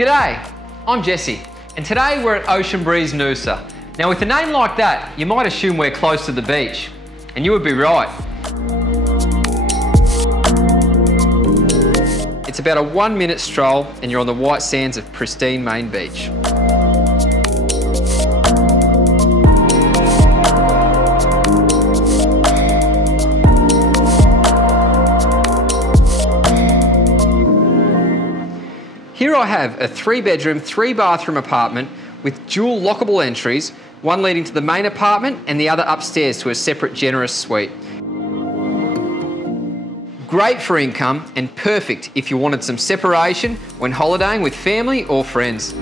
G'day, I'm Jesse, and today we're at Ocean Breeze Noosa. Now with a name like that, you might assume we're close to the beach, and you would be right. It's about a 1-minute stroll and you're on the white sands of pristine Main Beach. Here I have a 3-bedroom, 3-bathroom apartment with dual lockable entries, one leading to the main apartment and the other upstairs to a separate generous suite. Great for income and perfect if you wanted some separation when holidaying with family or friends.